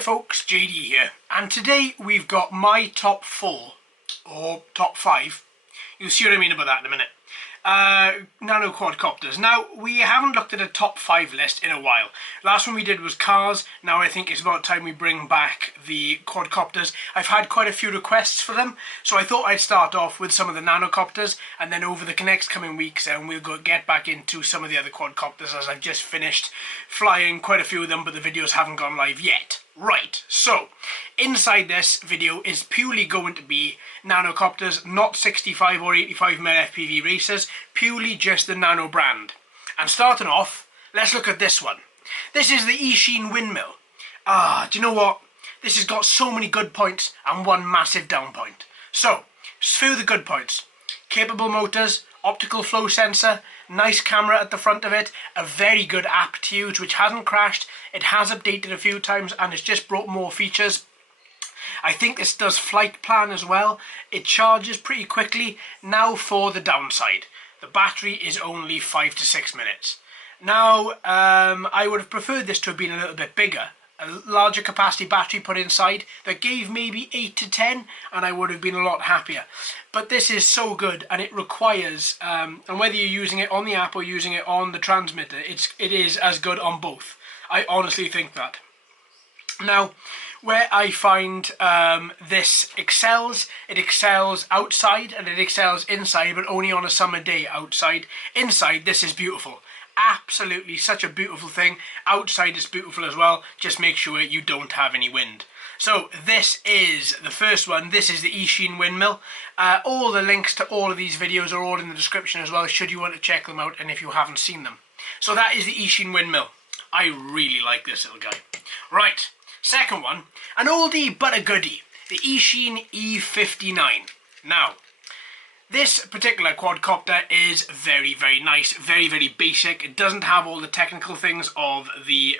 Hiya folks, JD here, and today we've got my top 4, or top 5, you'll see what I mean about that in a minute, Nano Quadcopters. Now, we haven't looked at a top 5 list in a while. Last one we did was cars. Now I think it's about time we bring back the Quadcopters. I've had quite a few requests for them, so I thought I'd start off with some of the Nanocopters, and then over the next coming weeks we'll get back into some of the other Quadcopters, as I've just finished flying quite a few of them, but the videos haven't gone live yet. Right, so inside this video is purely going to be Nanocopters, not 65 or 85mm FPV racers, purely just the Nano brand. And starting off, let's look at this one. This is the Eachine windmill. Do you know what? This has got so many good points and one massive down point. So, few of the good points. Capable motors, optical flow sensor, nice camera at the front of it, a very good app to use which hasn't crashed, it has updated a few times and it's just brought more features. I think this does flight plan as well, it charges pretty quickly. Now for the downside, the battery is only 5 to 6 minutes. Now I would have preferred this to have been a little bit bigger. A larger capacity battery put inside that gave maybe 8 to 10 and I would have been a lot happier. But this is so good, and it requires, and whether you're using it on the app or using it on the transmitter, it is as good on both. I honestly think that. Now, where I find this excels, it excels outside and it excels inside, but only on a summer day outside. Inside, this is beautiful. Absolutely such a beautiful thing. Outside is beautiful as well, just make sure you don't have any wind. So this is the first one. This is the Eachine windmill. All the links to all of these videos are all in the description as well, should you want to check them out and if you haven't seen them. So that is the Eachine windmill. I really like this little guy. Right, second one, an oldie but a goodie, the Eachine E59. Now, this particular quadcopter is very, very nice, very, very basic. It doesn't have all the technical things of the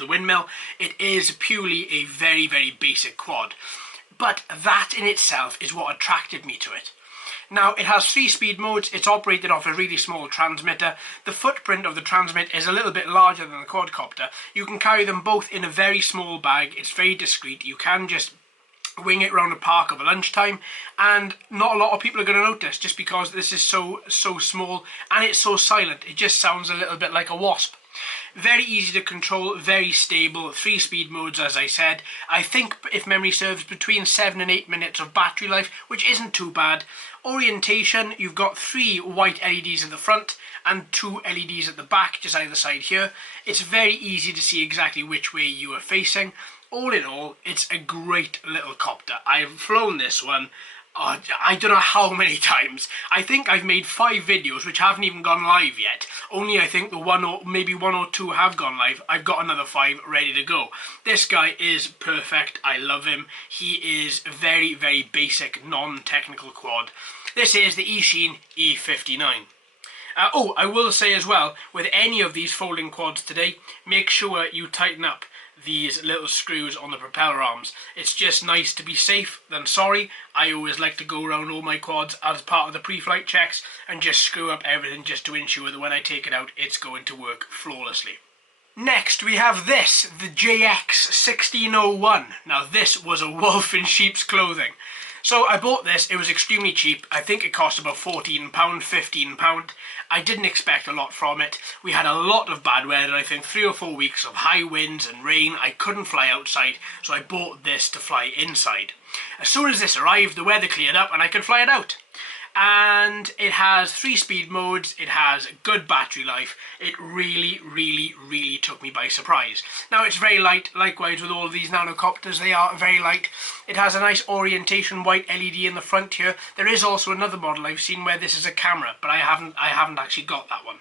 windmill. It is purely a very, very basic quad. But that in itself is what attracted me to it. Now, it has 3 speed modes. It's operated off a really small transmitter. The footprint of the transmit is a little bit larger than the quadcopter. You can carry them both in a very small bag. It's very discreet. You can just wing it around a park over lunchtime, and not a lot of people are going to notice just because this is so small and it's so silent. It just sounds a little bit like a wasp. Very easy to control, very stable, 3 speed modes as I said. I think, if memory serves, between 7 and 8 minutes of battery life, which isn't too bad. Orientation, you've got 3 white LEDs at the front and 2 LEDs at the back, just either side here. It's very easy to see exactly which way you are facing. All in all, it's a great little copter. I've flown this one, I don't know how many times. I think I've made 5 videos which haven't even gone live yet. Only I think maybe one or two have gone live. I've got another 5 ready to go. This guy is perfect. I love him. He is very, very basic, non-technical quad. This is the Eachine E59. I will say as well, with any of these folding quads today, make sure you tighten up these little screws on the propeller arms. It's just nice to be safe than sorry. I always like to go around all my quads as part of the pre-flight checks and just screw up everything just to ensure that when I take it out it's going to work flawlessly. Next we have this, the JX1601. Now this was a wolf in sheep's clothing. So I bought this, it was extremely cheap. I think it cost about £14, £15. I didn't expect a lot from it. We had a lot of bad weather, I think 3 or 4 weeks of high winds and rain. I couldn't fly outside, so I bought this to fly inside. As soon as this arrived, the weather cleared up and I could fly it out. And it has 3 speed modes, it has good battery life. It really, really, really took me by surprise. Now it's very light, likewise with all of these Nanocopters, they are very light. It has a nice orientation white LED in the front here. There is also another model I've seen where this is a camera, but I haven't actually got that one.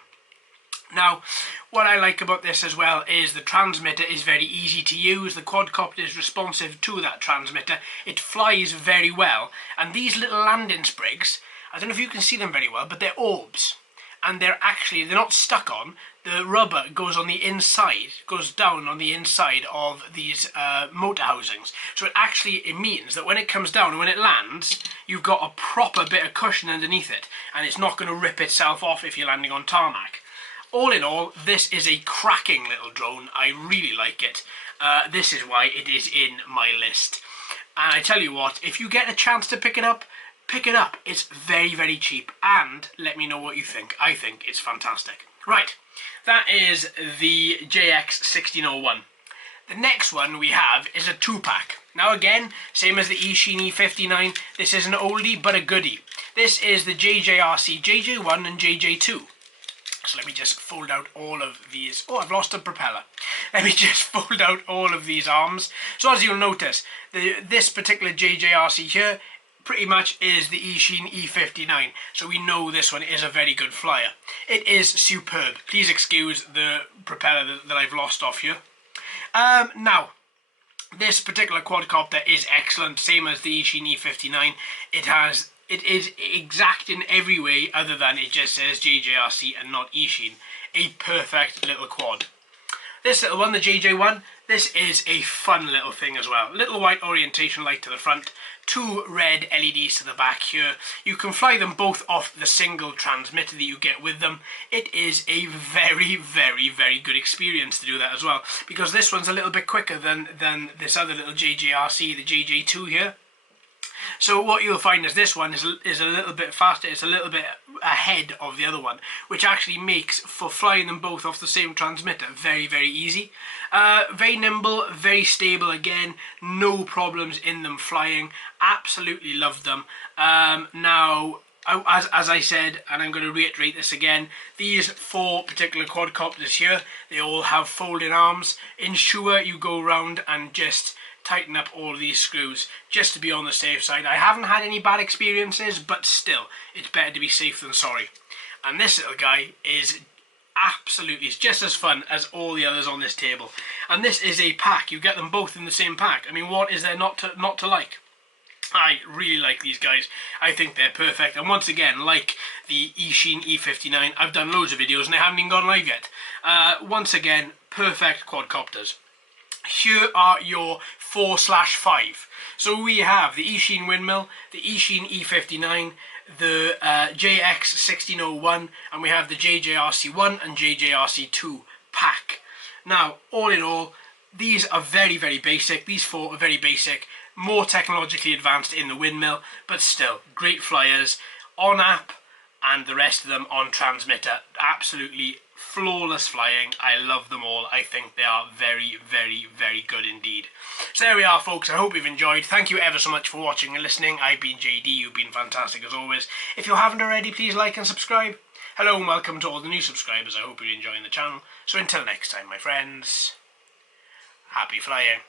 Now, what I like about this as well is the transmitter is very easy to use. The quadcopter is responsive to that transmitter. It flies very well, and these little landing sprigs, I don't know if you can see them very well, but they're orbs. And they're not stuck on. The rubber goes on the inside, goes down on the inside of these motor housings. So it means that when it comes down and when it lands, you've got a proper bit of cushion underneath it. And it's not going to rip itself off if you're landing on tarmac. all in all, this is a cracking little drone. I really like it. This is why it is in my list. And I tell you what, if you get a chance to pick it up, pick it up. It's very, very cheap. And let me know what you think. I think it's fantastic. Right, that is the JX1601. The next one we have is a 2-pack. Now again, same as the Eachine E59, this is an oldie but a goodie. This is the JJRC JJ1 and JJ2. So let me just fold out all of these. Oh, I've lost a propeller. Let me just fold out all of these arms. So as you'll notice, this particular JJRC here pretty much is the Eachine E59. So we know this one is a very good flyer. It is superb. Please excuse the propeller that I've lost off here. Now, this particular quadcopter is excellent, same as the Eachine E59. It is exact in every way other than it just says JJRC and not Eachine. A perfect little quad. This little one, the JJ1, this is a fun little thing as well. Little white orientation light to the front, 2 red LEDs to the back here. You can fly them both off the single transmitter that you get with them. It is a very, very, very good experience to do that as well, because this one's a little bit quicker than this other little JJRC, the JJ2 here. So what you'll find is this one is a little bit faster, it's a little bit ahead of the other one, which actually makes for flying them both off the same transmitter very, very easy. Very nimble, very stable again, no problems in them flying, absolutely love them. Now, as I said, and I'm going to reiterate this again, these 4 particular quadcopters here, they all have folding arms. Ensure you go around and just tighten up all these screws just to be on the safe side. I haven't had any bad experiences, but still, it's better to be safe than sorry. And this little guy is absolutely just as fun as all the others on this table. And this is a pack. You get them both in the same pack. I mean, what is there not to like? I really like these guys. I think they're perfect. And once again, like the Eachine E59, I've done loads of videos and they haven't even gone live yet. Once again, perfect quadcopters. Here are your 4/5. So we have the Eachine Windmill, the Eachine E59, the JX1601, and we have the JJRC1 and JJRC2 pack. Now, all in all, these are very, very basic. These 4 are very basic, more technologically advanced in the windmill, but still great flyers on app and the rest of them on transmitter. Absolutely flawless flying. I love them all. I think they are very, very, very good indeed. So there we are, folks. I hope you've enjoyed. Thank you ever so much for watching and listening. I've been JD. You've been fantastic as always. If you haven't already, please like and subscribe. Hello and welcome to all the new subscribers. I hope you're enjoying the channel. So until next time, my friends, happy flying.